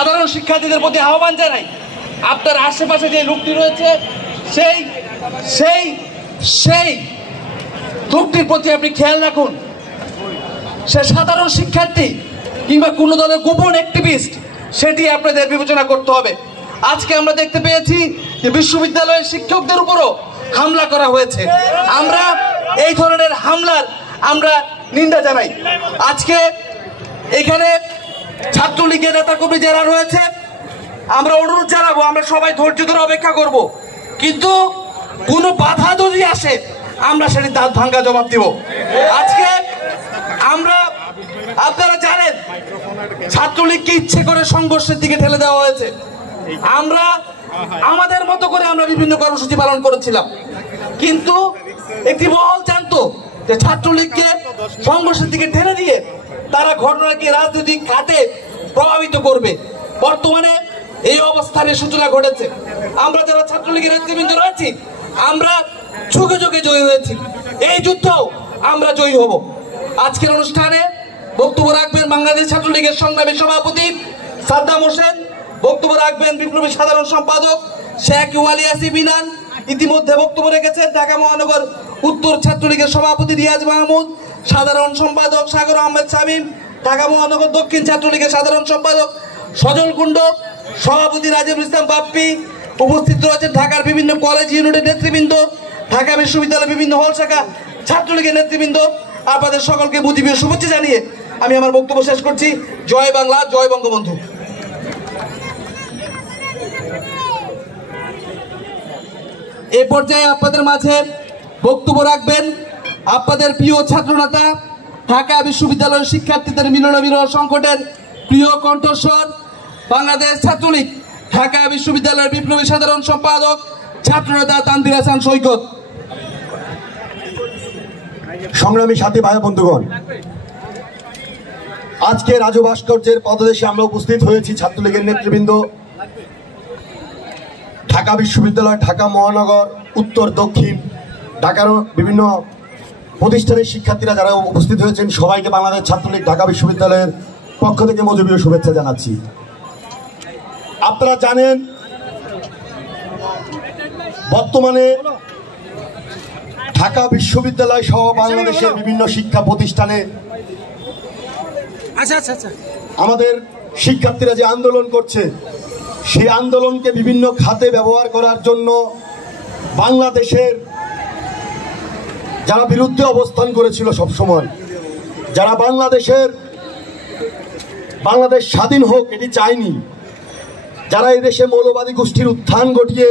সাধারণ শিক্ষার্থীদের প্রতি আহ্বান জানাই, আপনার আশেপাশে যে লোকটি রয়েছে সেই সেই সেই লোকটির প্রতি আপনি খেয়াল রাখুন। সে সাধারণ শিক্ষার্থী কিংবা কোনো দলের গোপন অ্যাক্টিভিস্ট, সেটি আপনাদের বিবেচনা করতে হবে। আজকে আমরা দেখতে পেয়েছি যে বিশ্ববিদ্যালয়ের শিক্ষকদের উপরও হামলা করা হয়েছে। আমরা এই ধরনের হামলার আমরা নিন্দা জানাই। আজকে এখানে ছাত্রলীগের নেতাকর্মী যারা রয়েছে, আমরা অনুরোধ জানাবো, আমরা সবাই ধৈর্য ধরে অপেক্ষা করব, কিন্তু কোনো বাধা যদি আসে আমরা সেটি দাঁত ভাঙ্গা জবাব দিব। আজকে আমরা, আপনারা জানেন ছাত্রলীগকে ইচ্ছে করে সংঘর্ষের দিকে ঠেলে দেওয়া হয়েছে। আমরা আমাদের মতো করে আমরা বিভিন্ন কর্মসূচি পালন করেছিলাম, কিন্তু একটি মহল জানতো যে ছাত্রলীগকে সংঘর্ষের দিকে ঠেলে দিয়ে তারা ঘটনাকে রাজনৈতিক খাতে প্রভাবিত করবে। বর্তমানে এই অবস্থানের সূচনা ঘটেছে। আমরা যারা ছাত্রলীগের নেতৃবৃন্দ রয়েছি, আমরা যুগে যুগে জয়ী হয়েছি, এই যুদ্ধেও আমরা জয়ী হব। আজকের অনুষ্ঠানে বক্তব্য রাখবেন বাংলাদেশ ছাত্রলীগের সংগ্রামী সভাপতি সাদ্দাম হোসেন, বক্তব্য রাখবেন বিপ্লবী সাধারণ সম্পাদক শেখ ওয়ালিয়াসি বিনান, ইতিমধ্যে বক্তব্য রেখেছেন ঢাকা মহানগর উত্তর ছাত্রলীগের সভাপতি রিয়াজ মাহমুদ, সাধারণ সম্পাদক সাগর আহমেদ শামীম, ঢাকা মহানগর দক্ষিণ ছাত্রলীগের সাধারণ সম্পাদক সজল কুণ্ড, সভাপতি রাজীবুল ইসলাম বাপ্পি। উপস্থিত রয়েছেন ঢাকার বিভিন্ন কলেজ ইউনিটের নেতৃবৃন্দ, ঢাকা বিশ্ববিদ্যালয়ের বিভিন্ন হল শাখা ছাত্রলীগের নেতৃবৃন্দ। আপনাদের সকলকে বুদ্ধিবীয় শুভেচ্ছা জানিয়ে আমি আমার বক্তব্য শেষ করছি। জয় বাংলা, জয় বঙ্গবন্ধু। এ পর্যায়ে আপনাদের মাঝে বক্তব্য রাখবেন আপনাদের প্রিয় ছাত্রনেতা, ঢাকা বিশ্ববিদ্যালয়ের শিক্ষার্থীদের মিলন বিরহ সংকটের প্রিয় কণ্ঠস্বর, বাংলাদেশ ছাত্রলীগ ঢাকা বিশ্ববিদ্যালয়ের বিপ্লবী সাধারণ সম্পাদক ছাত্রনেতা তানভীর হাসান সৈকত। সংগ্রামী সাথী ভাই বন্ধুগণ, আজকে রাজু ভাস্কর্যের পদদেশে আমরা উপস্থিত হয়েছি ছাত্রলীগের নেতৃবৃন্দ, ঢাকা বিশ্ববিদ্যালয়, ঢাকা মহানগর উত্তর দক্ষিণ ঢাকার বিভিন্ন প্রতিষ্ঠানের শিক্ষার্থীরা যারা উপস্থিত হয়েছেন, সবাইকে বাংলাদেশ ছাত্রলীগ ঢাকা বিশ্ববিদ্যালয়ের পক্ষ থেকে মজুবীয় শুভেচ্ছা জানাচ্ছি। আপনারা জানেন বর্তমানে ঢাকা বিশ্ববিদ্যালয় সহ বাংলাদেশের বিভিন্ন শিক্ষা প্রতিষ্ঠানে আমাদের শিক্ষার্থীরা যে আন্দোলন করছে, সেই আন্দোলনকে বিভিন্ন খাতে ব্যবহার করার জন্য বাংলাদেশের যারা বিরুদ্ধে অবস্থান করেছিল সবসময়, যারা বাংলাদেশ স্বাধীন হোক এটি চায়নি, যারা এদেশে মৌলবাদী গোষ্ঠীর উত্থান ঘটিয়ে